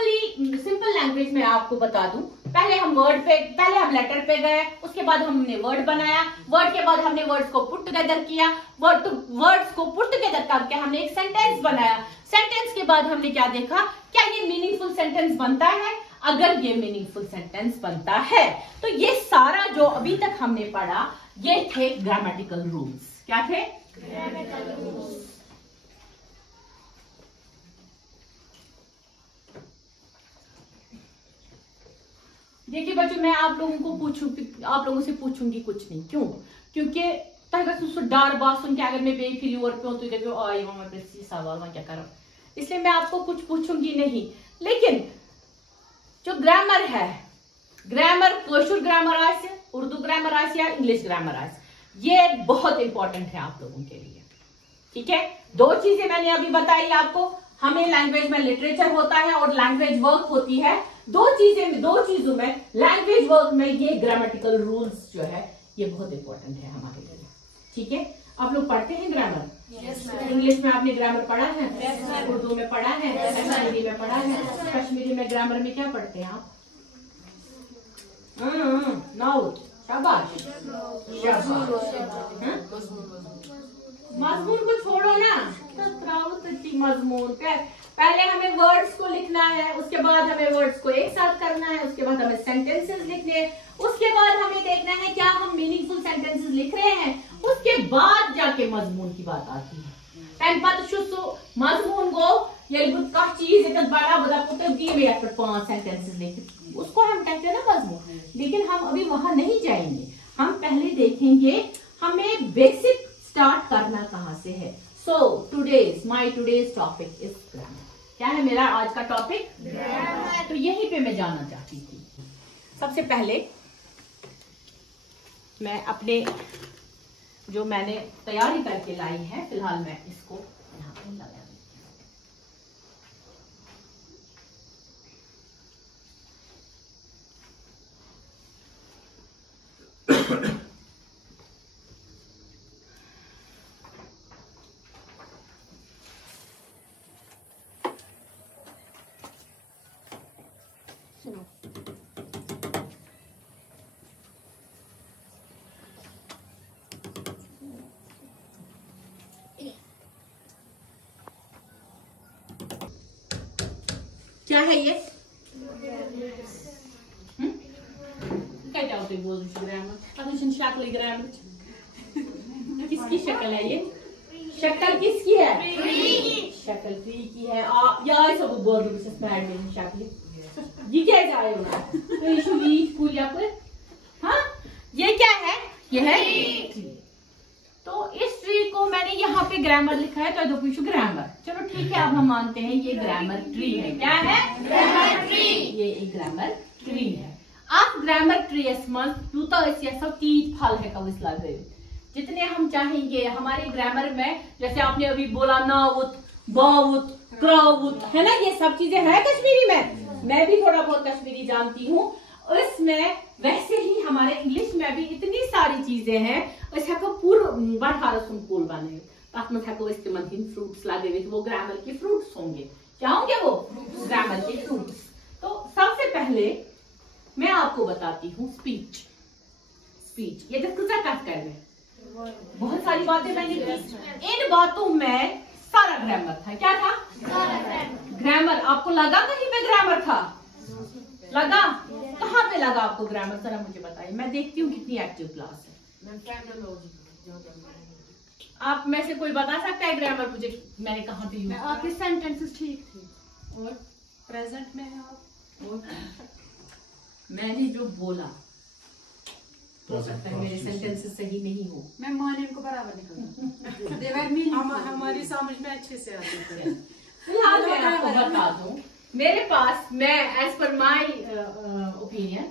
Simple language में आपको बता दूं, पहले हम लेटर पे गए, उसके बाद हमने वर्ड बनाया, वर्ड के बाद हमने वर्ड्स को पुट टुगेदर किया, वर्ड्स को पुट टुगेदर करके हमने एक सेंटेंस बनाया। सेंटेंस के बाद हमने क्या देखा, क्या ये मीनिंगफुल सेंटेंस बनता है? अगर ये मीनिंगफुल सेंटेंस बनता है तो ये सारा जो अभी तक हमने पढ़ा ये थे ग्रामेटिकल रूल्स। क्या थे? Grammatical rules. देखिए बच्चों, मैं आप लोगों से पूछूंगी कुछ नहीं। क्यों? क्योंकि डर बात सुन के अगर मैं बेफिरी और सवाल क्या करो, इसलिए मैं आपको कुछ पूछूंगी नहीं। लेकिन जो ग्रामर है, ग्रामर कोशुर ग्रामर आए, उर्दू ग्रामर आए या इंग्लिश ग्रामर आए, ये बहुत इंपॉर्टेंट है आप लोगों के लिए। ठीक है, दो चीजें मैंने अभी बताई आपको, हमें लैंग्वेज में लिटरेचर होता है और लैंग्वेज वर्क होती है। दो चीजों में लैंग्वेज वर्क में ये ग्रामेटिकल रूल्स जो है ये बहुत इंपॉर्टेंट है हमारे लिए। ठीक है, आप लोग पढ़ते हैं ग्रामर? इंग्लिश में आपने ग्रामर पढ़ा है? उर्दू में पढ़ा है? हिंदी में पढ़ा है? कश्मीरी में ग्रामर में क्या पढ़ते हैं आप? नाउत, शाबाश। मजमून को छोड़ो ना, मजमून पहले हमें वर्ड्स को लिखना है, उसके बाद हमें वर्ड्स को एक साथ करना है, उसके बाद हमें सेंटेंसेस लिखने हैं, उसके बाद हमें देखना है क्या हम मीनिंगफुल सेंटेंसेस लिख रहे हैं, उसके बाद जाके मजमून की बात आती है। मजमून को ये चीज बड़ा में 5 सेंटेंसेस लिखे, उसको हम कहते हैं ना मजमून। लेकिन हम अभी वहां नहीं जाएंगे, हम पहले देखेंगे हमें बेसिक स्टार्ट करना कहां से है। So my today's topic is grammar. क्या है मेरा आज का टॉपिक? ग्रामर। तो यहीं पे मैं जाना चाहती थी। सबसे पहले मैं अपने जो मैंने तैयारी करके लाई है, फिलहाल मैं इसको यहाँ पे लगा देती हूँ। क्या है ये? ग्रामर किसकी शक्ल है? ये शक्ल किसकी है? शक्ल ट्री की है। या सब बोल दो शक्ल ये क्या जाए हाँ, ये क्या है? ये है ट्री। तो इस ट्री को मैंने यहाँ पे ग्रामर लिखा है, तो दो पूछो ग्रामर। चलो ठीक है, अब हम मानते हैं ये ग्रामर ट्री है। क्या है? Grammar tree. ये एक ग्रामर ट्री है। आप ग्रामर ट्री सब तीन फल है कविस लग रहे, जितने हम चाहेंगे हमारे ग्रामर में। जैसे आपने अभी बोला नाउत, बाउत, क्राउत, है ना, ये सब चीजें है कश्मीरी में। मैं भी थोड़ा बहुत कश्मीरी जानती हूँ। इसमें वैसे ही हमारे इंग्लिश में भी इतनी सारी चीजें हैं। फ्रूट्स लगे, वो ग्रामर के फ्रूट्स होंगे। क्या होंगे वो? ग्रामर के फ्रूट्स। तो सबसे पहले मैं आपको बताती हूँ स्पीच। ये बहुत सारी बातें मैंने की, इन बातों में सारा ग्रामर था। क्या था? ग्रामर। आपको लगा कहीं पे ग्रामर था? लगा? कहाँ पे लगा आपको ग्रामर? जरा मुझे बताइए, मैं देखती हूँ कितनी एक्टिव क्लास है। आप में से कोई बता सकता है ग्रामर मुझे मैंने कहाँ पे यूज? आपके सेंटेंसेस ठीक थे और प्रेजेंट में है आप, और मैंने जो बोला हो सकता है मेरे सेंटेंसेस सही नहीं हो। मैं माने को बराबर निकलता हमारी समझ में अच्छे से आती है। फिलहाल मैं आपको बता दूं, मेरे पास, मैं एज पर माई ओपिनियन,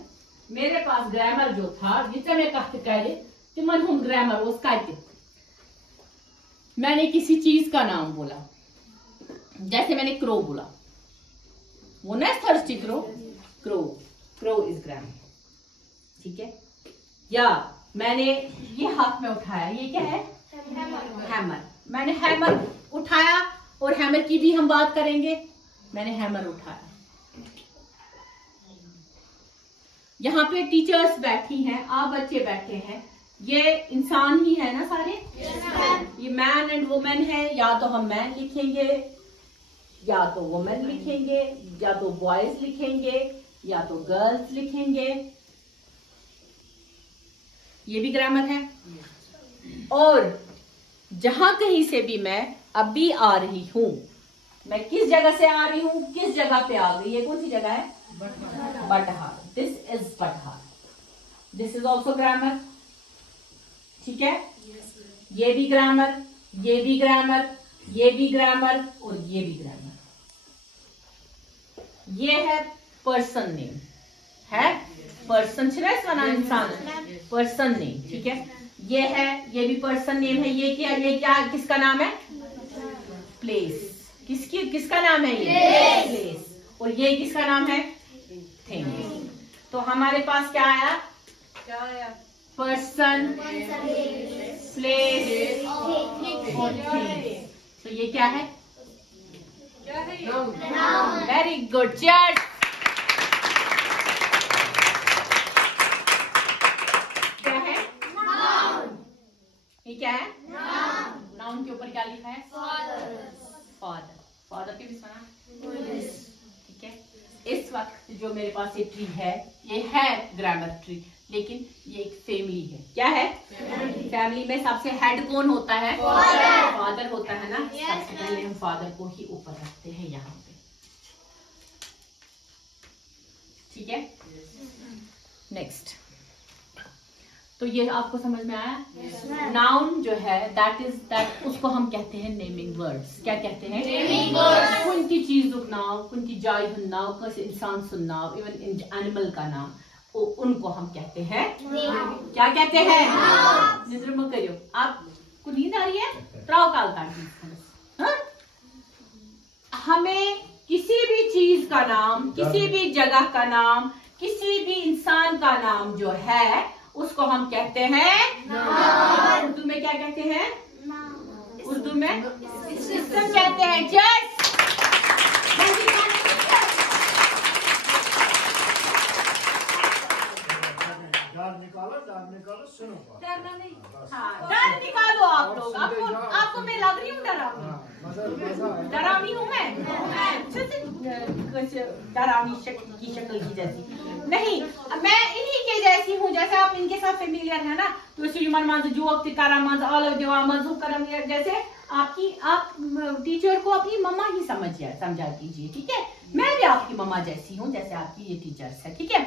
मेरे पास ग्रामर जो था जिसे मैं कहते मन हूं ग्रामर वो मैंने किसी चीज का नाम बोला, जैसे मैंने क्रो बोला, वो ना thirsty crow, crow is grammar. ठीक है, या मैंने ये हाथ में उठाया, ये क्या है? हैमर। मैंने हैमर उठाया, और हैमर की भी हम बात करेंगे। मैंने हैमर उठाया, यहाँ पे टीचर्स बैठी हैं, आप बच्चे बैठे हैं, ये इंसान ही है ना सारे? ये मैन एंड वुमेन है। या तो हम मैन लिखेंगे, या तो वुमेन लिखेंगे, या तो बॉयज लिखेंगे, या तो गर्ल्स लिखेंगे। ये भी ग्रामर है। और जहां कहीं से भी मैं अभी आ रही हूं, मैं किस जगह से आ रही हूं, किस जगह पे आ गई, ये कौन सी जगह है? बटहार। दिस इज बटहार। This is also grammar. ठीक है? ये भी ग्रामर, ये भी ग्रामर, ये भी ग्रामर और ये भी ग्रामर। ये है पर्सन नेम, है पर्सन वना इंसान, पर्सन नेम। ठीक है? ये है, ये भी पर्सन नेम है। ये क्या किसका नाम है? प्लेस। किसका नाम है? ये प्लेस। और ये किसका नाम है? थिंग। तो हमारे पास क्या आया? पर्सन, प्लेस और थिंग। तो ये क्या है? Very good. चीयर्स। क्या है? ये क्या है? नाउन के ऊपर क्या लिखा है? फादर। फादर के भी सुना? ठीक है? इस वक्त जो मेरे पास ये ट्री है, ये है ग्रामर ट्री, लेकिन ये एक फैमिली है। क्या है? फैमिली में सबसे हेड कौन होता है? फादर होता है ना। सबसे पहले हम फादर को ही ऊपर रखते हैं यहाँ पे। ठीक है? नेक्स्ट। तो ये आपको समझ में आया? नाउन जो है दैट उसको हम कहते हैं नेमिंग वर्ड्स। क्या कहते हैं? Naming words. कुनकी चीज नाम, कुनकी जाय नाम, कैसे इंसान सुन नाम, इवन एनिमल का नाम, उनको हम कहते हैं क्या कहते हैं? निद्र मत करियो। आपको नींद आ रही है? ट्राओ काल का। हमें किसी भी चीज का नाम, किसी भी जगह का नाम, किसी भी इंसान का नाम जो है उसको हम कहते हैं उर्दू में क्या कहते हैं? उर्दू में सिस्टम कहते हैं। जस्ट निकालो सुनो। डरना नहीं। हाँ, डर निकालो आप लोग। आपको मैं लग रही हूँ डरावनी? डरावनी हूँ मैं? कुछ डरावनी की शक्ल की जैसी नहीं, मैं इन्हीं के जैसी हूँ। जैसे आप इनके साथ फेमिलियर है ना, तो सुलेमान मांझ जो वक्त कारा मांझ आलव देवा मजू करम, जैसे आप टीचर को अपनी मम्मा ही समझा कीजिए। ठीक है? मैं भी आपकी मम्मा जैसी हूँ, जैसे आपकी ये टीचर्स है। ठीक है?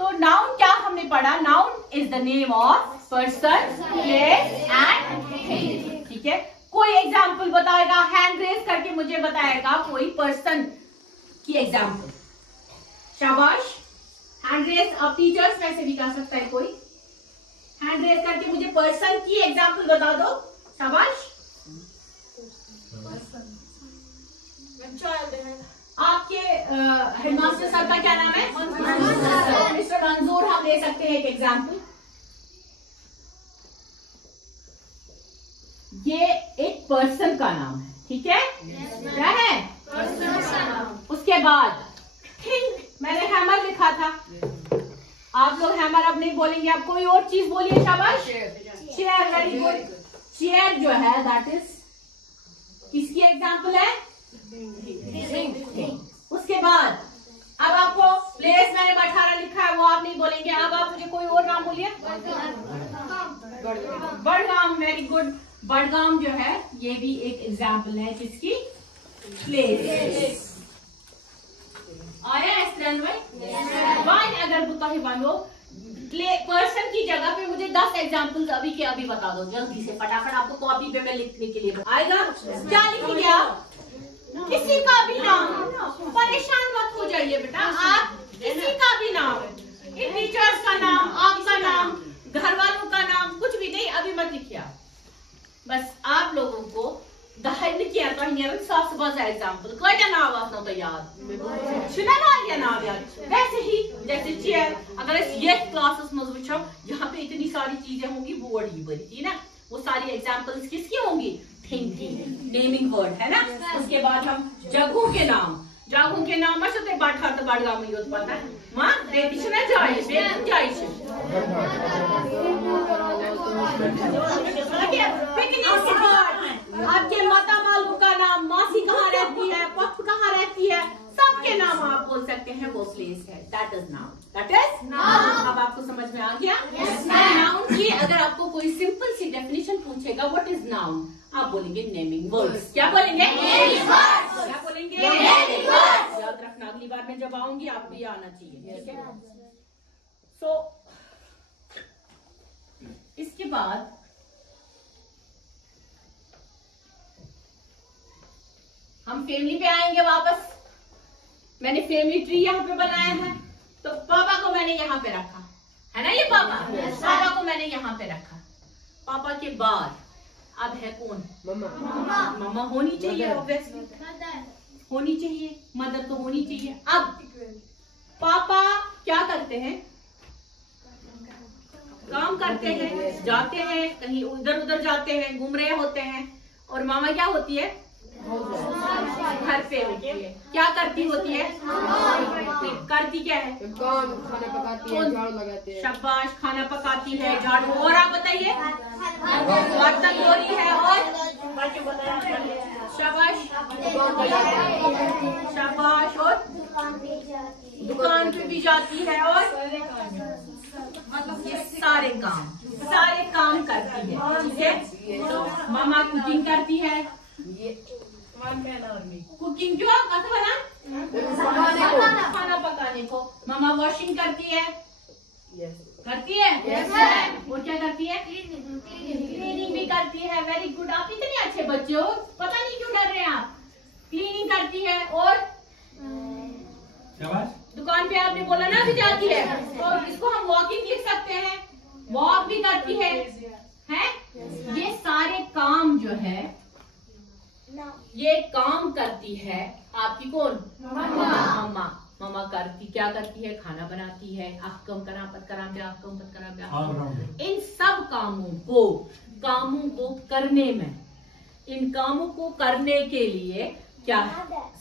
तो नाउन क्या हमने पढ़ा? Noun is the name of person, place and thing. ठीक है? कोई एग्जाम्पल बताएगा, हैंड रेज करके मुझे बताएगा कोई पर्सन की एग्जाम्पल। शाबाश, हैंड रेज। अब टीचर्स में से भी कर सकता है कोई। हैंड रेज करके मुझे पर्सन की एग्जाम्पल बता दो। शाबाश। आपके हेडमास्टर सर का क्या नाम है? मिस्टर मंजूर। हम ले सकते हैं एक एग्जाम्पल। ये एक पर्सन का नाम है। ठीक है? क्या है? उसके बाद थिंक, मैंने हैमर लिखा था। आप लोग हैमर अब नहीं बोलेंगे, आप कोई और चीज बोलिए। शाबाश। चेयर। Very good. चेयर जो है दैट इज किसकी एग्जाम्पल है? उसके बाद अब आपको प्लेस मैंने 18 लिखा है, वो आप नहीं बोलेंगे। अब आप मुझे कोई और नाम बोलिए। बड़गाम। Very good. बड़गाम जो है ये भी एक एग्जाम्पल है किसकी? प्लेस। आया इस तरह में? अगर बुता ही बांधो पर्सन की जगह पे मुझे 10 एग्जाम्पल्स अभी के अभी बता दो जल्दी से, फटाफट। आपको कॉपी पे मैं लिखने के लिए आएगा। क्या लिखेंगे आप? किसी का भी नाम। परेशान मत हो जाइए बेटा, आप किसी का भी नाम, इन टीचर्स का नाम, आपका नाम, घर वालों का नाम, कुछ भी नहीं, अभी मत लिखिए आप। बस आप लोगों को एग्जाम्पल नाम आसना तो याद शुना नाम याद। वैसे ही जैसे चेयर, अगर ये क्लासेस में वो जहाँ पे इतनी सारी चीजें होंगी, बोर्ड ही बनी थी ना, वो सारी एग्जाम्पल्स किसकी होंगी? थिंकिंग, नेमिंग वर्ड है ना। उसके बाद हम जगहों के नाम, जागूं के नाम से ते बाट हाथ बाड़गा में योत पता है मां देती छना जाय पिकनिक स्पॉट। आपके माता मालू का नाम, मासी कहाँ रहती है, पप्प कहाँ रहती है, सबके नाम आप बोल सकते हैं, वो प्लेस है। That is noun. That is noun. अब आपको समझ में आ गया? नाउन की अगर आपको कोई सिंपल सी डेफिनेशन पूछेगा व्हाट इज नाउन, आप बोलेंगे नेमिंग वर्ड्स। क्या बोलेंगे? Naming words. क्या बोलेंगे? Naming words. याद रखना, अगली बार में जब आऊंगी आपको ये आना चाहिए, ठीक है? सो इसके बाद हम फैमिली पे आएंगे वापस। मैंने फैमिली ट्री यहाँ पे बनाया है, तो पापा को मैंने यहाँ पे रखा है ना, ये पापा। पापा को मैंने यहाँ पे रखा। पापा के बाद अब है कौन? मम्मा। मम्मा होनी चाहिए, ऑब्वियसली होनी चाहिए, मदर तो होनी चाहिए। अब पापा क्या करते हैं? काम करते हैं, जाते हैं कहीं, उधर उधर जाते हैं, घूम रहे होते हैं। और मामा क्या होती है? घर पे होती है। क्या करती होती है? करती क्या है? काम, खाना पकाती है, झाड़ू लगाती है। शाबाश, खाना पकाती है, झाड़ू। और आप बताइए? बर्तन धोती है। और शाबाश शाबाश। और दुकान पे भी जाती है। और ये सारे काम करती है, ठीक है? तो मामा कुकिंग करती है। कुकिंग जो कथा बना खाना पकाने को। मामा वॉशिंग करती है। करती है। और क्या करती है? क्लीनिंग भी करती है। वेरी गुड, आप इतने अच्छे बच्चे हो, पता नहीं क्यों डर रहे हैं आप। क्लीनिंग करती है। और दुकान पे आपने बोला ना भी जाती है, तो इसको हम वॉकिंग लिख सकते हैं। वॉक भी करती है, हैं? ये सारे काम जो है, ये काम करती है आपकी कौन? मम्मा। मम्मा करती क्या करती है? खाना बनाती है। अहकम करा पत करा अहकम पत करा। इन सब कामों को करने में, इन कामों को करने के लिए क्या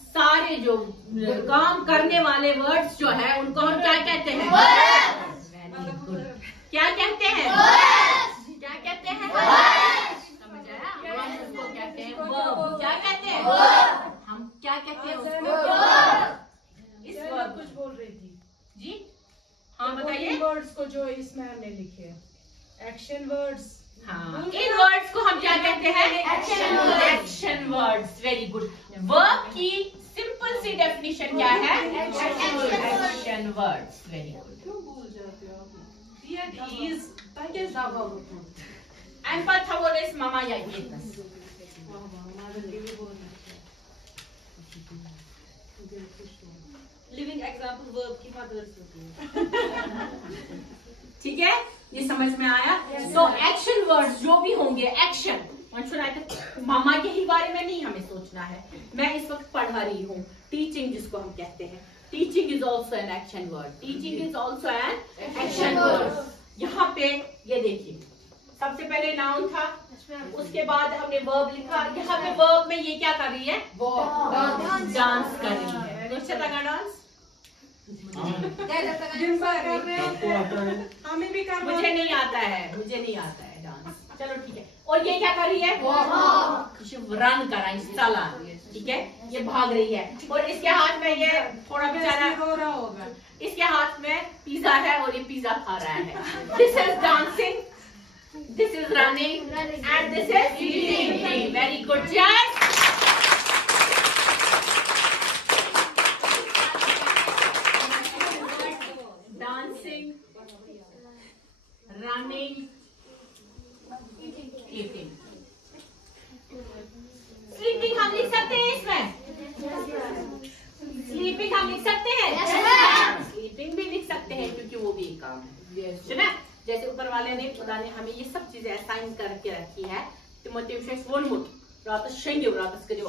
सारे जो काम करने वाले वर्ड्स जो है उनको हम क्या कहते हैं? Very good. क्या कहते हैं? क्या कहते हैं? समझ आया? उसको कहते हैं वर्ब। क्या कहते हैं? हम क्या कहते हैं उसको? इस वर्ब कुछ बोल रही थी जी। हाँ बताइए। वर्ड्स को जो इसमें हमने लिखे, एक्शन वर्ड्स। हाँ, इन वर्ड्स को हम क्या कहते हैं? Action words. Very good. Verb की सिंपल सी डेफिनेशन क्या है? Action words. Very good. क्यों भूल जाते हो आप? En par favores mamma jag vet. Living example verb की मदर्स होती है। ठीक है, ये समझ में आया? तो एक्शन वर्ड्स जो भी होंगे, एक्शन मामा के ही बारे में नहीं हमें सोचना है। मैं इस वक्त पढ़ा रही हूँ टीचिंग, जिसको हम कहते हैं। Teaching is also an action word. Teaching is also an action word. यहाँ पे ये देखिए, सबसे पहले नाउन था, उसके बाद हमने वर्ब लिखा। यहाँ पे वर्ब में ये क्या कर रही है? डांस कर रही है। डांस हमें भी कर, मुझे नहीं आता है डांस। चलो ठीक है। और ये क्या कर रही है? रन कर रहा है, चला। ठीक है, ये भाग रही है। और इसके हाथ में ये थोड़ा बेचारा हो रहा होगा, इसके हाथ में पिज्जा है और ये पिज्जा खा रहा है। This is dancing, this is running and this is eating. Very good job. Dancing, running, eating. Sleeping हम लिख सकते हैं इसमें? स्लीपिंग हम लिख सकते हैं? स्लीपिंग भी लिख सकते हैं, क्योंकि वो भी एक काम है, है ना? जैसे ऊपर वाले ने, खुदा ने हमें ये सब चीजें असाइन करके रखी है।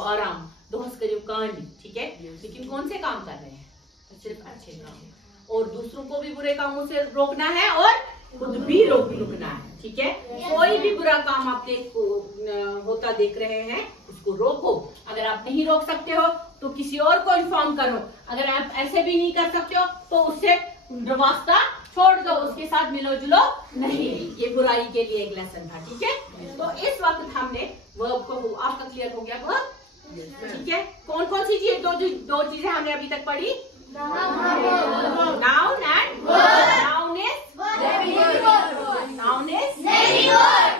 आराम दोहस करियो कहानी। ठीक है, लेकिन कौन से काम कर रहे हैं? सिर्फ अच्छे काम, और दूसरों को भी बुरे कामों से रोकना है और खुद भी रुकना है, ठीक है। कोई भी बुरा काम आप होता देख रहे हैं उसको रोको। अगर आप नहीं रोक सकते हो तो किसी और को इन्फॉर्म करो। अगर आप ऐसे भी नहीं कर सकते हो तो उससे वास्ता छोड़ दो, उसके साथ मिलो जुलो नहीं। ये बुराई के लिए एक लेसन था, ठीक है। तो इस वक्त हमने वर्ब को, आपका क्लियर हो गया वर्ब, ठीक है। कौन कौन सी चीज, दो चीजें हमने अभी तक पढ़ी, noun and noun is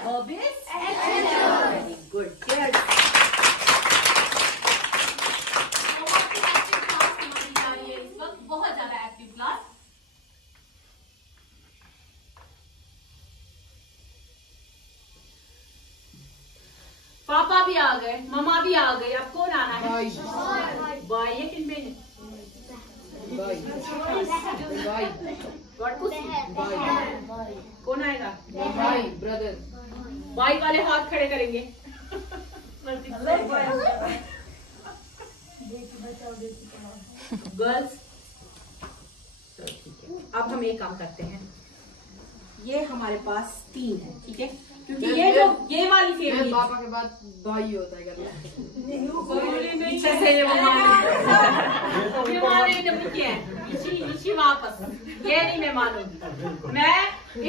verb is very good. बहुत ज्यादा एक्टिव क्लास। पापा भी आ गए, मम्मा भी आ गई, अब कौन आना है? बाई है किन में? कौन आएगा? भाई, ब्रदर। बाई वाले हाथ खड़े करेंगे। गर्ल्स, अब हम एक काम करते हैं, ये हमारे पास 3 है, ठीक है, क्योंकि ये वाली फैमिली पापा के बाद भाई होता है घर वापस, ये नहीं मैं मानूंगी। मैं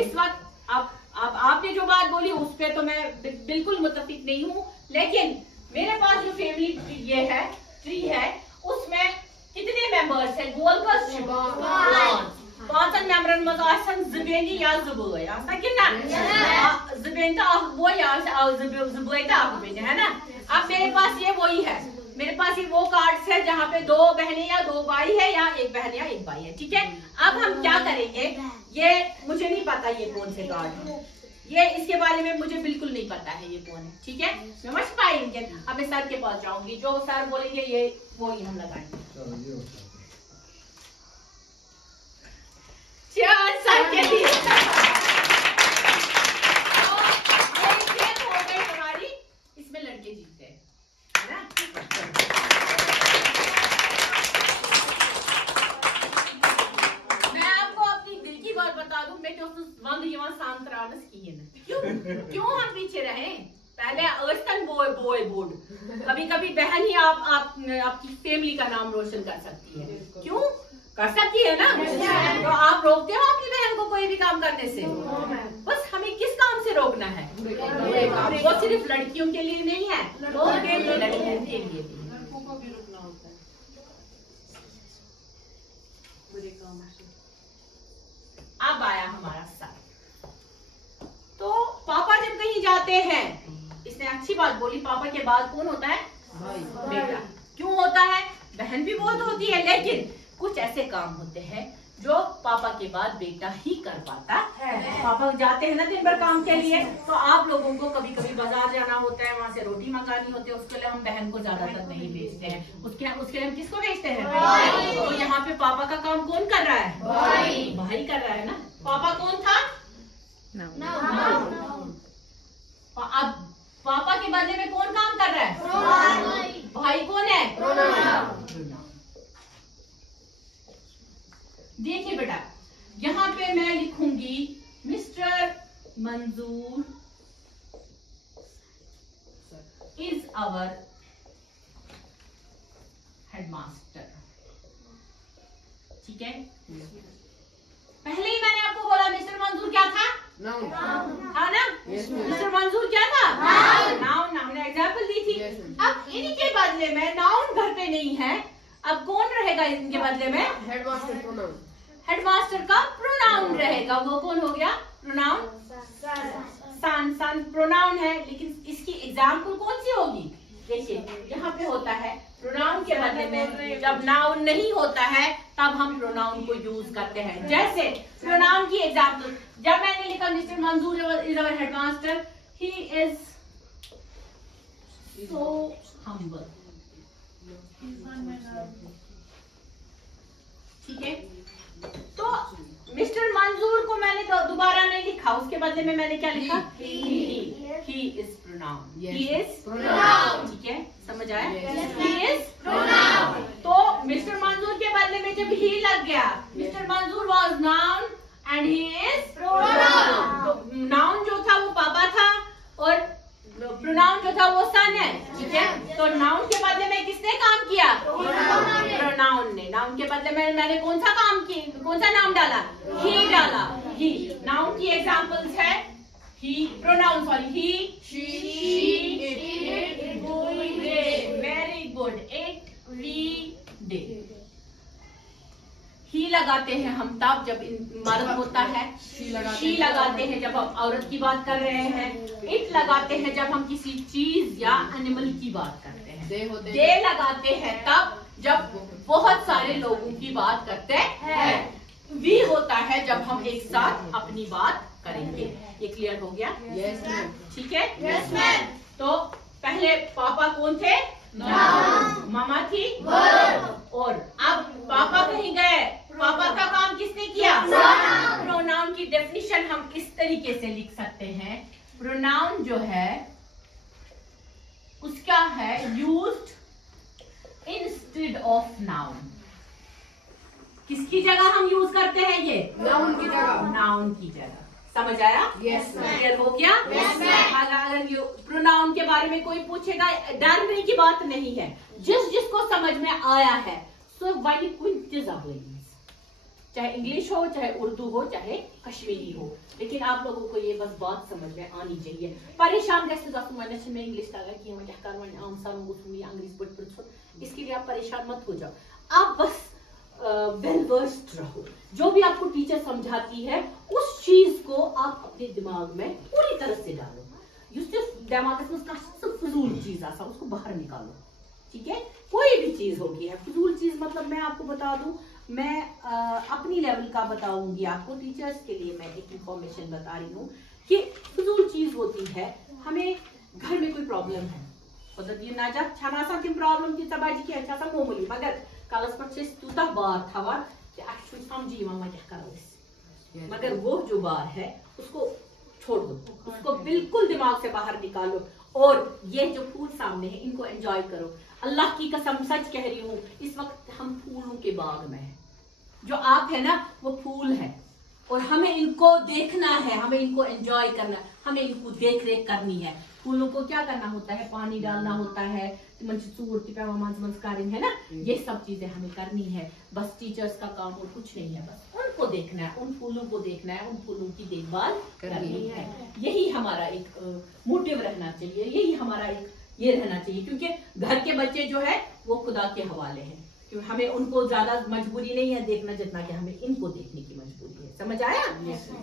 इस वक्त अब आपने जो बात बोली उस पे तो मैं बिल्कुल मुत्तफिक नहीं हूँ, लेकिन मेरे पास जो फैमिली ये है, ट्री है, उसमें कितने मेंबर्स हैं? बोल कर 5 मेंबरन मज आसन ज़बेनी या ज़बोई आसा कितना ज़बेन तो वो या ज़बोई तो आप बेटे है ना। अब मेरे पास ये वही है, मेरे पास ये वो कार्ड्स है जहाँ पे 2 बहनें या 2 भाई है या 1 बहन या 1 भाई है, ठीक है। अब हम क्या करेंगे, ये मुझे नहीं पता ये कौन से कार्ड है, ये इसके बारे में मुझे बिल्कुल नहीं पता है ये कौन है, ठीक है। समझ पाएंगे? अब मैं सर के पास जाऊंगी, जो सर बोलेंगे ये वो ही हम लगाएंगे। सर के लिए हो गई हमारी, इसमें लड़के जीतते हैं, है ना। मैं आपको अपनी दिल की बात बता दूं, मैं क्यों हम पीछे रहे? पहले अर्सन बॉय बोर्ड, कभी कभी बहन ही आपकी फैमिली का नाम रोशन कर सकती है, क्यों कर सकती है ना। तो आप रोकते हो अपनी बहन को कोई भी काम करने से? बस हमें किस काम से रोकना है? वो सिर्फ लड़कियों के लिए नहीं है, लोगों के लिए, लड़कियों के लिए भी। अब आया हमारा सर। तो पापा जब कहीं जाते हैं, इसने अच्छी बात बोली, पापा के बाद कौन होता है? बेटा। क्यों होता है? बहन भी बहुत होती है, लेकिन कुछ ऐसे काम होते हैं जो पापा के बाद बेटा ही कर पाता है। पापा जाते हैं ना दिन भर काम के लिए, तो आप लोगों को कभी कभी बाजार जाना होता है, वहां से रोटी मंगानी होती है, उसके लिए हम बहन को ज्यादातर नहीं भेजते हैं, उसके लिए हम किसको भेजते हैं? तो यहाँ पे पापा का काम कौन कर रहा है? भाई कर रहा है ना। पापा कौन था? अब पापा के बदले में कौन काम कर रहा है? भाई कौन है? देखिए बेटा, यहाँ पे मैं लिखूंगी mister Manzoor is our headmaster, ठीक है। पहले ही मैंने आपको बोला मिस्टर मंजूर क्या था? हाँ ना। मिस्टर मंजूर क्या था? नाउन। हमने एग्जाम्पल दी थी। अब इन्हीं के बदले में नाउन घर पे नहीं है, अब कौन रहेगा इनके बदले में? Headmaster pronoun. हेडमास्टर का प्रोनाउन रहेगा, वो कौन हो गया? प्रोनाउन सन प्रोनाउन है, लेकिन इसकी एग्जाम्पल कौन सी होगी? देखिए यहाँ पे होता है प्रोनाउन के बदले में, जब नाउन नहीं होता है तब हम प्रोनाउन को यूज करते हैं। जैसे प्रोनाउन की एग्जाम्पल, जब मैंने लिखा mister Manzoor is our headmaster, he is so humble, ठीक है। तो मिस्टर मंजूर को मैंने दोबारा नहीं लिखा, उसके बदले में मैंने क्या लिखा? He is pronoun, he is pronoun, ठीक है, समझ आया? He is pronoun. तो मिस्टर मंजूर के बदले में जब ही लग गया, मिस्टर मंजूर was noun and he is pronoun. Noun के बदले में मैंने कौन सा नाम डाला? ही डाला। ही नाउन की एग्जांपल्स है he, pronoun sorry, he, she, it, very good, it, we, they. ही लगाते हैं हम तब जब मर्द होता है, शी लगाते हैं जब हम औरत की बात कर रहे हैं, इट लगाते हैं जब हम किसी चीज या एनिमल की बात करते हैं, दे लगाते हैं तब जब बहुत सारे लोगों की बात करते हैं, वी होता है जब हम एक साथ अपनी बात करेंगे। ये क्लियर हो गया? Yes ma'am. ठीक है? Yes ma'am. तो पहले पापा कौन थे? मामा थी और अब पापा कहीं गए, पापा का काम किसने किया? प्रोनाउन की डेफिनेशन हम इस तरीके से लिख सकते हैं, प्रोनाउन जो है उसका है यूज्ड इंस्टेड ऑफ नाउन। किसकी जगह हम यूज करते हैं? ये नाउन की जगह। नाउन की जगह। समझ आया? यस क्लियर हो गया? अगर प्रोनाउन के बारे में कोई पूछेगा, डरने की बात नहीं है, जिसको समझ में आया है सो वाई कुछ चाहे इंग्लिश हो, चाहे उर्दू हो, चाहे कश्मीरी हो, लेकिन आप लोगों को ये बस बात समझ में आनी चाहिए। परेशान में इंग्लिश इसके लिए आप परेशान मत हो जाओ, आप बस वेल वर्स्ड रहो। जो भी आपको टीचर समझाती है उस चीज को आप अपने दिमाग में पूरी तरह से डालो। दिमाग में उसका फजूल चीज आसा उसको बाहर निकालो। ठीक है? कोई भी चीज होगी है फजूल चीज, मतलब मैं आपको बता दूं, मैं अपनी लेवल का बताऊंगी आपको, टीचर्स के लिए मैं एक इंफॉर्मेशन बता रही हूँ कि फजूल चीज होती है, हमें घर में कोई प्रॉब्लम है, प्रॉब्लम की तबाजी की अच्छा सा मोमूली, मगर कलस पे तूता बार थवा कि समझी मगर वो जो बार है उसको छोड़ दो, उसको बिल्कुल दिमाग से बाहर निकालो और ये जो फूल सामने है इनको एंजॉय करो। अल्लाह की कसम सच कह रही हूँ, इस वक्त हम फूलों के बाग में हैं, जो आप है ना वो फूल है और हमें इनको देखना है, हमें इनको एंजॉय करना है, हमें इनको देख रेख करनी है। फूलों को क्या करना होता है? पानी डालना होता है, है ना, ये सब चीजें हमें करनी है। बस टीचर्स का काम और कुछ नहीं है, बस उनको देखना है, उन फूलों को देखना है, उन फूलों की देखभाल करनी है। यही हमारा एक मोटिव रहना चाहिए, यही हमारा एक ये रहना चाहिए, क्योंकि घर के बच्चे जो है वो खुदा के हवाले हैं, क्योंकि हमें उनको ज्यादा मजबूरी नहीं है देखना जितना कि हमें इनको देखने की मजबूरी है। समझ आया?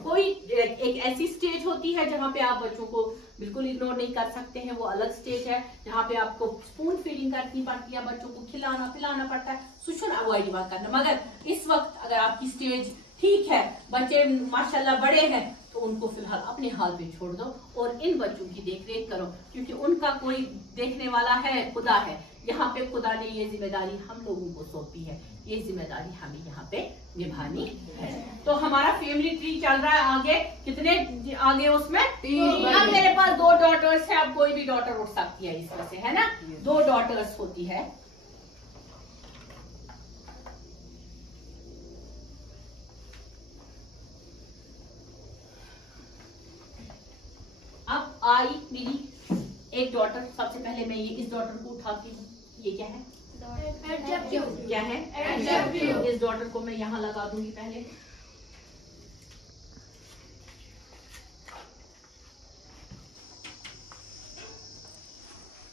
कोई एक ऐसी स्टेज होती है जहाँ पे आप बच्चों को बिल्कुल इग्नोर नहीं कर सकते हैं, वो अलग स्टेज है जहाँ पे आपको स्पून फीडिंग करनी पड़ती है, बच्चों को खिलाना पिलाना पड़ता है, सुशन अवॉइड करना। मगर इस वक्त अगर आपकी स्टेज ठीक है, बच्चे माशाल्लाह बड़े हैं, तो उनको फिलहाल अपने हाल पे छोड़ दो और इन बच्चों की देख रेख करो, क्योंकि उनका कोई देखने वाला है, खुदा है। यहाँ पे खुदा ने ये जिम्मेदारी हम लोगों को सौंपी है, ये जिम्मेदारी हमें यहाँ पे निभानी है। तो हमारा फैमिली ट्री चल रहा है आगे, कितने आगे उसमें 3। अब मेरे पास 2 डॉटर्स है, अब कोई भी डॉटर उठ सकती है इसमें से, है ना, 2 डॉटर्स होती है। अब आई मेरी एक डॉटर, सबसे पहले मैं ये इस डॉटर को उठाती हूँ, ये क्या है? एडजेक्टिव। क्या है? एडजेक्टिव। इस डॉटर को मैं यहाँ लगा दूंगी पहले।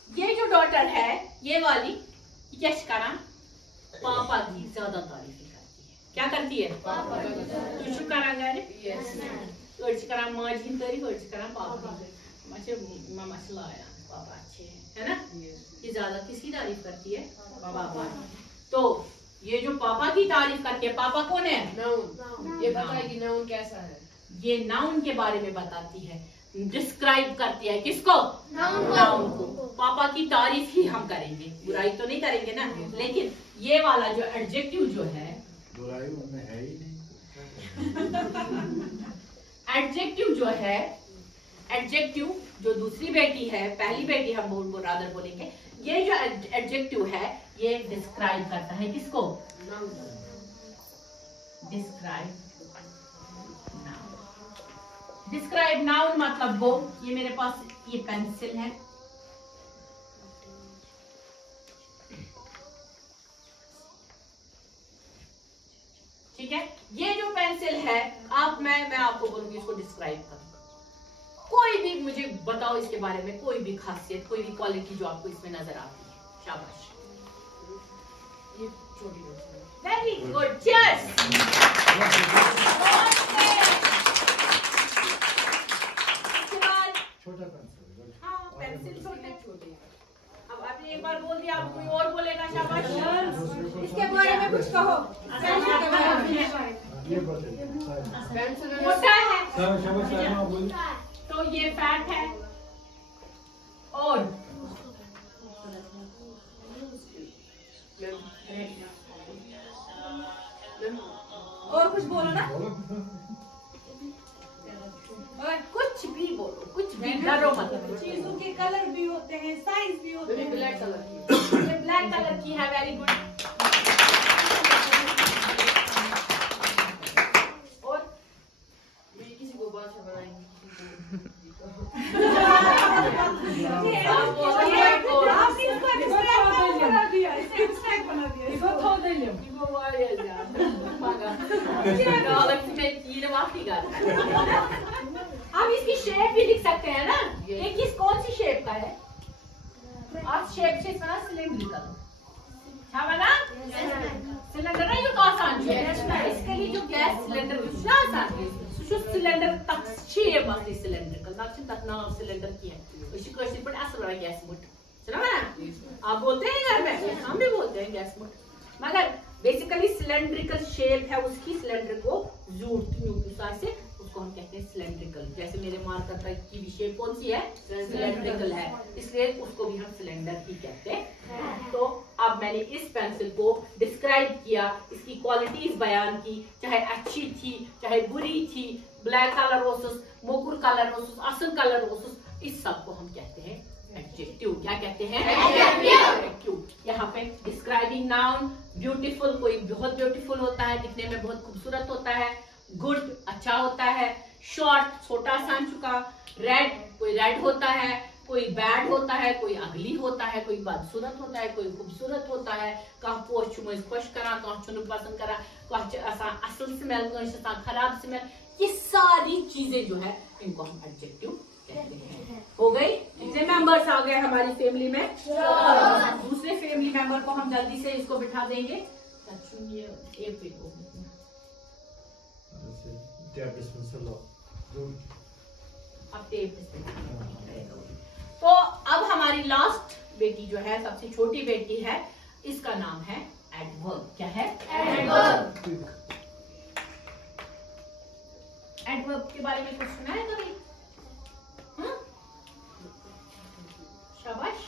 ये जो डॉटर है ये वाली यशकरा पापा की ज्यादा तारीफ करती है। क्या करती है? पापा की। तो शुक्र माज की तारीफ, पापा मामा लाया पापा अच्छे है ना, ये ज्यादा किसकी तारीफ करती है? पापा। तो ये जो पापा की तारीफ करती है, पापा कौन है? नाउन। ये बताएगी नाउन कैसा है, ये नाउन के बारे में बताती है, डिस्क्राइब करती है किसको? नाउन को। पापा की तारीफ ही हम करेंगे, बुराई तो नहीं करेंगे ना। लेकिन ये वाला जो एडजेक्टिव जो है, बुराई उनमें है ही नहीं। एडजेक्टिव जो है, एडजेक्टिव जो दूसरी बेटी है, पहली बेटी हम रादर बोलेंगे, ये जो एडजेक्टिव है ये डिस्क्राइब करता है किसको? Describe noun. डिस्क्राइब नाउन मतलब वो, ये मेरे पास ये पेंसिल है, ठीक है। ये जो पेंसिल है, आप मैं आपको बोलूंगी इसको डिस्क्राइब करो। कोई भी मुझे बताओ इसके बारे में, कोई भी खासियत, कोई भी क्वालिटी जो आपको इसमें नजर आती है। शाबाश, ये छोटी पेंसिल है। Very good, cheers. छोटा पेंसिल। हाँ, पेंसिल छोटे। छोटे। अब आपने एक बार बोल दिया, अब कोई और बोलेगा। शाबाश। इसके बारे में कुछ कहो। ये बताइए। पेंसिल मोटा है शाबाश साइमा बोल। तो ये फैट है। और और कुछ बोलो ना। और कुछ भी बोलो, कुछ भी डरो मत। चीजों के कलर भी होते हैं, साइज भी होते हैं। ब्लैक कलर की। ये ब्लैक कलर की है। Very good. और ये किसी को बादशाह बनाएंगे, आपने इसको abstract बना दिया, इसे abstract बना दिया। किसी को थोड़ा दे लियो। किसी को वाले यार। आप इसकी शेप भी लिख सकते हैं ना। ये किस कौन सी शेप का है? आप शेप से बना सिलेंड्रिकल। क्या बना? सिलेंडर है। ये तो आसान है। इसके लिए जो गैस सिलेंडर कुछ ना आसान है। Şu silindir tak şeye bak silindir. Kızlar için tak naam silindir की है। उसी को इसी पर असर वाला गैस मुट। सुना ना? आप बोलते हैं घर में, हम भी बोलते हैं गैस मुट। मगर बेसिकली सिलेंड्रिकल शेप है उसकी। सिलेंडर को न्यूक्लियस से उसको हम कहते हैं सिलेंड्रिकल। जैसे मेरे मार्कर की भी शेप कौन सी है? सिलेंड्रिकल है, इसलिए उसको भी हम सिलेंडर ही कहते हैं। तो अब मैंने इस पेंसिल को डिस्क्राइब किया, इसकी क्वालिटीज बयान की, चाहे अच्छी थी चाहे बुरी थी, ब्लैक कलर रोसस, मोकुर कलर रोसस, असल कलर रोसस, इस सब को हम कहते हैं एडजेक्टिव। क्या कहते हैं? एडजेक्टिव। यहाँ पे डिस्क्राइबिंग नाउन, ब्यूटीफुल, कोई बहुत ब्यूटीफुल होता है, दिखने में बहुत खूबसूरत होता है। गुड, अच्छा होता है। शॉर्ट, छोटा सा चुका। रेड, कोई रेड होता है, कोई बैड होता है, कोई अगली होता है, कोई बदसूरत होता है, कोई खूबसूरत होता है। कहाँ पोश खुश करा, कहाँ चुन पसंद करा, कहाँ असल स्मेल, कहाँ खराब स्मेल। ये सारी चीजें जो है इनको हम एडजेक्टिव कहते हैं। हो गई? कितने मेंबर्स आ गए हमारी फैमिली में? दूसरे फैमिली मेंबर को हम जल्दी से इसको बिठा देंगे। तो अब हमारी लास्ट बेटी जो है, सबसे छोटी बेटी है, इसका नाम है एडवर्ब। क्या है? एडवर्ब। एडवर्ब के बारे में कुछ सुना है कभी? शाबाश।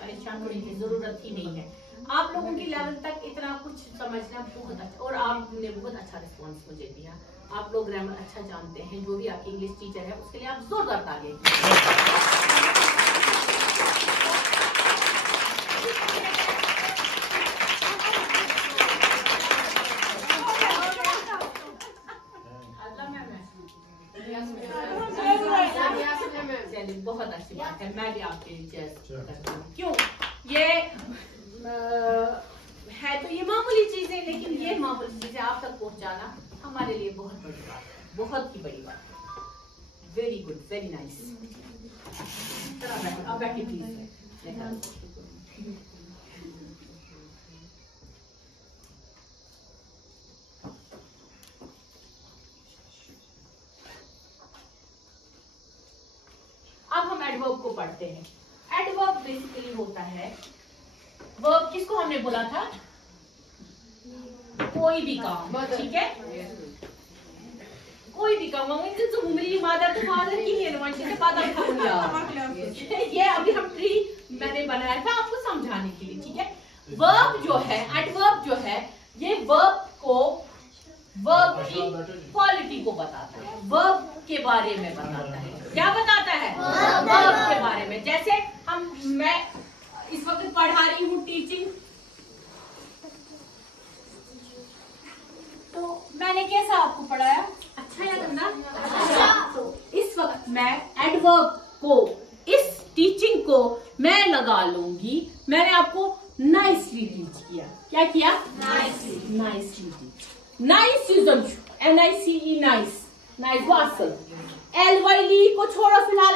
परेशान होने की जरूरत ही नहीं है। आप लोगों की लेवल तक इतना कुछ समझना बहुत अच्छा, और आपने बहुत अच्छा रिस्पॉन्स मुझे दिया। आप लोग ग्रामर अच्छा जानते हैं। जो भी आपकी इंग्लिश टीचर है उसके लिए आप जोरदार तालियां। चलिए, बहुत अच्छी बात है। मैं भी आपके करती हूँ। क्यों? ये है तो ये मामूली चीजें, लेकिन ये मामूली चीजें आप तक पहुंचाना हमारे लिए बहुत बड़ी बात है, बहुत ही बड़ी बात है। Very good, very nice. अब बैठिए प्लीज। अब हम एडवर्ब को पढ़ते हैं। एडवर्ब बेसिकली होता है, वर्ब किसको हमने बोला था? कोई भी काम, ठीक है? कोई भी काम। मेरी मदर तो फादर की है, से बादल खाऊंगा। ये अभी हम ट्री मैंने बनाया था आपको समझाने के लिए, ठीक है? वर्ब जो है, एडवर्ब जो है, ये वर्ब की क्वालिटी को बताता है, वर्ब के बारे में बताता है। क्या बताता है? वर्ब के बारे में। जैसे मैं इस वक्त पढ़ा रही हूँ टीचिंग, तो मैंने कैसा आपको पढ़ाया? अच्छा या गंदा? तो इस वक्त मैं एडवर्ब को, इस टीचिंग को मैं लगा लूंगी। मैंने आपको नाइसली टीच किया। क्या किया? Nicely teach. नाइस यूजम NICE नाइस, नाइस वो असल। LYLE को छोड़ो फिलहाल,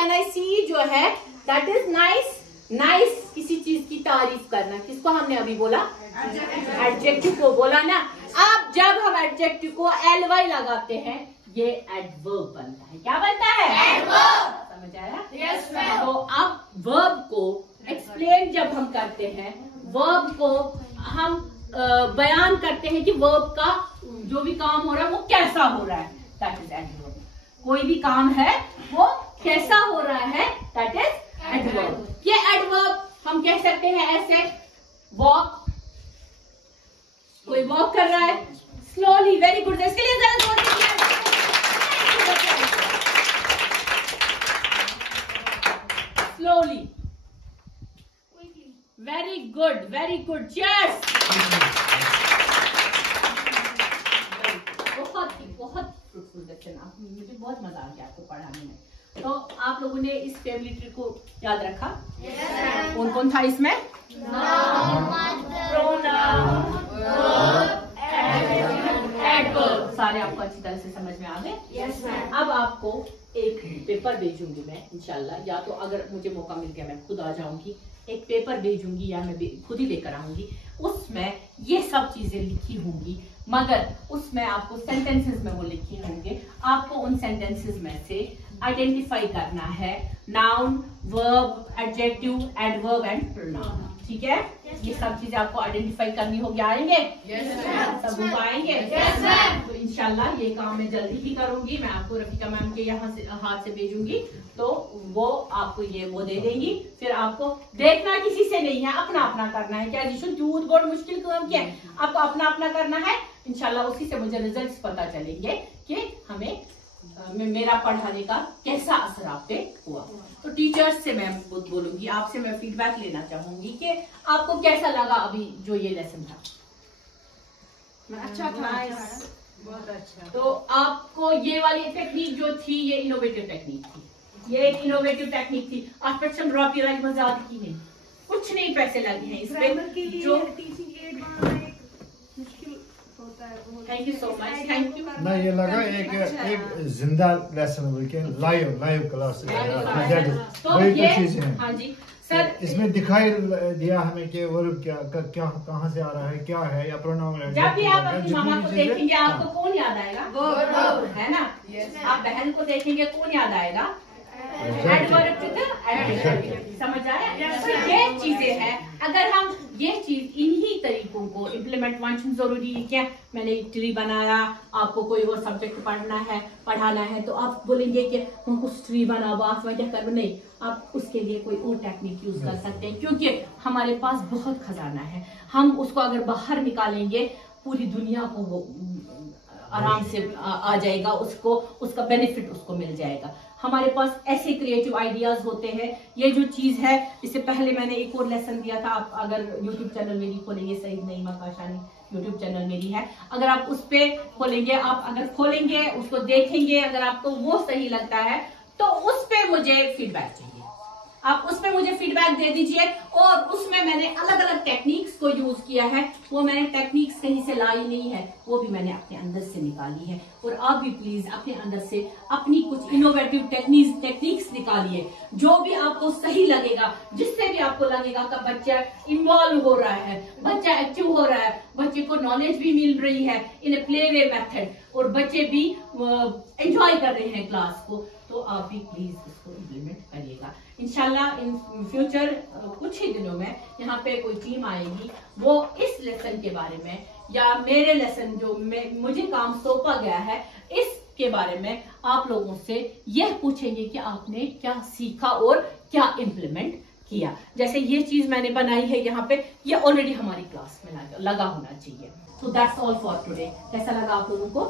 NICE जो है दैट इज नाइस। नाइस किसी चीज की तारीफ करना, किसको हमने अभी बोला? एडजेक्टिव को बोला ना। अब जब हम एडजेक्टिव को LY लगाते हैं ये एडवर्ब बनता है। क्या बनता है? एडवर्ब। समझ आया? Yes, ma'am. तो अब वर्ब को एक्सप्लेन जब हम करते हैं, वर्ब को हम बयान करते हैं कि वर्ब का जो भी काम हो रहा है वो कैसा हो रहा है, दैट इज एडवर्ब। कोई भी काम है वो कैसा हो रहा है, दैट इज एडवर्ब। ये एडवर्ब हम कह सकते हैं ऐसे, वॉक, कोई वॉक कर रहा है स्लोली, वेरी गुड। इसके लिए जरा जोर से slowly, very good, very good, cheers. बहुत फ्रूटफुल लेक्चर, मुझे बहुत मजा आ गया आपको पढ़ाने में। तो आप लोगों ने इस फैमिली ट्री को याद रखा? कौन कौन था इसमें? एडवर्ब, सारे आपको अच्छी तरह से समझ में आ गए? अब आपको एक पेपर भेजूंगी मैं इंशाल्लाह, या तो अगर मुझे मौका मिल गया मैं खुद आ जाऊंगी, एक पेपर भेजूंगी या मैं खुद ही लेकर आऊंगी। उसमें ये सब चीजें लिखी होंगी, मगर उसमें आपको सेंटेंसेस में वो लिखे होंगे। आपको उन सेंटेंसेस में से आइडेंटिफाई करना है noun, verb, adjective, adverb and pronoun. ठीक है? ये सब चीजें आपको आइडेंटिफाई करनी होगी। आएंगे? सब लोग आएंगे? तो इंशाल्लाह ये काम मैं जल्दी ही करूंगी। मैं आपको रफीका मैम के यहाँ से हाथ से भेजूंगी, तो वो आपको ये वो दे देंगी। फिर आपको देखना किसी से नहीं है, अपना अपना करना है। क्या जिसको झूठ बोर्ड मुश्किल काम क्या है, आपको अपना अपना करना है। इंशाल्लाह उसी से मुझे रिजल्ट्स पता चलेंगे कि हमें मेरा पढ़ाने का कैसा असर आप पे हुआ। तो टीचर्स से मैं बोलूंगी, आपसे मैं फीडबैक लेना चाहूंगी कि आपको कैसा लगा अभी जो ये लेसन था। अच्छा था, बहुत अच्छा। तो आपको ये वाली टेक्निक जो थी ये इनोवेटिव टेक्निक थी, ये एक इनोवेटिव टेक्निक थी। आज पेशेंट रॉकी राइज मजाक की नहीं, कुछ नहीं पैसे लगे हैं इस पे। जो टीचिंग एड बनाना एक मुश्किल होता है बहुत। Thank you so much, thank you. ना ये लगा एक जिंदा लेसन बोल के लाइव क्लास, तो वही ये तो चीजें हैं। हाँ जी सर, इसमें दिखाई दिया हमें कि वर्ब क्या कहाँ से आ रहा है, क्या है, या प्रोनाउन है। जब भी आप अपनी मामा को देखेंगे आपको कौन याद आएगा? वर्ब, है ना? आप बहन को देखेंगे कौन याद आएगा? Adverb with adjective. समझ आया? तो ये चीजें हैं, अगर हम ये चीज इन्हीं तरीकों को इम्प्लीमेंट, वांचन जरूरी है क्या? मैंने ट्री बनाया, आपको कोई और सब्जेक्ट पढ़ाना है तो आप बोलेंगे कि हम कुछ ट्री बना, बात क्या कर, नहीं, आप उसके लिए कोई और टेक्निक यूज कर सकते हैं, क्योंकि हमारे पास बहुत खजाना है। हम उसको अगर बाहर निकालेंगे पूरी दुनिया को वो आराम से आ जाएगा, उसको उसका बेनिफिट उसको मिल जाएगा। हमारे पास ऐसे क्रिएटिव आइडियाज होते हैं। ये जो चीज है, इससे पहले मैंने एक और लेसन दिया था, आप अगर यूट्यूब चैनल मेरी खोलेंगे, सईद नईमा काशानी यूट्यूब चैनल मेरी है, अगर आप उस पे खोलेंगे, आप अगर खोलेंगे उसको देखेंगे, अगर आपको वो सही लगता है तो उस पे मुझे फीडबैक चाहिए। आप उस पे मुझे फीडबैक दे दीजिए। और उसमें मैंने अलग अलग टेक्निक्स को यूज किया है, वो मैंने टेक्निक्स कहीं से लाई नहीं है, वो भी मैंने अपने अंदर से निकाली है। और आप भी प्लीज अपने अंदर से अपनी कुछ इनोवेटिव टेक्निक्स निकालिए, जो भी आपको सही लगेगा, जिससे भी आपको लगेगा कि बच्चा इन्वॉल्व हो रहा है, बच्चा एक्टिव हो रहा है, बच्चे को नॉलेज भी मिल रही है इन ए प्ले वे मेथड, और बच्चे भी एंजॉय कर रहे हैं क्लास को, तो आप भी प्लीज इसको इम्प्लीमेंट करिएगा। इंशाल्लाह इन फ्यूचर कुछ ही दिनों में यहाँ पे कोई टीम आएगी, वो इस लेसन के बारे में या मेरे लेसन जो मुझे काम सौंपा गया है इसके बारे में आप लोगों से यह पूछेंगे कि आपने क्या सीखा और क्या इम्प्लीमेंट किया। जैसे ये चीज मैंने बनाई है यहाँ पे, ये ऑलरेडी हमारी क्लास में लगा होना चाहिए। So that's all for today. कैसा लगा आप लोगों को?